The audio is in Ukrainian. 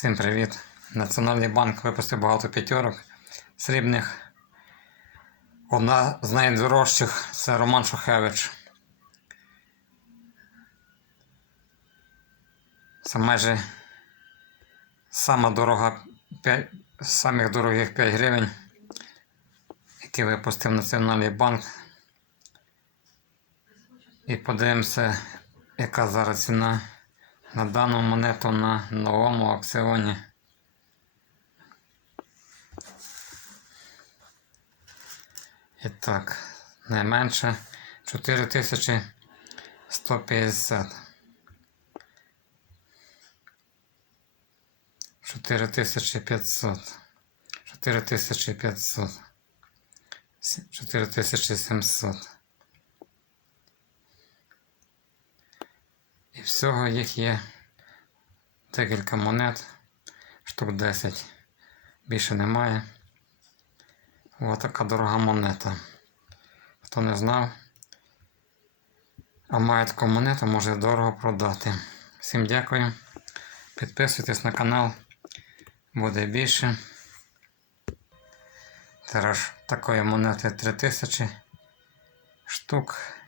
Всім привіт! Національний банк випустив багато п'ятерок срібних. Одна з найдорожчих це Роман Шухевич. Це майже сама дорога 5, самих дорогих 5 гривень, які випустив Національний банк. І подивимося, яка зараз ціна на дану монету на новому аукціоні. І так, найменше 4150. 4500. 4500. 4700. І всього їх є декілька монет, штук 10. Більше немає. Ось така дорога монета. Хто не знав, а має таку монету, може дорого продати. Всім дякую. Підписуйтесь на канал, буде більше. Тираж такої монети 3000 штук.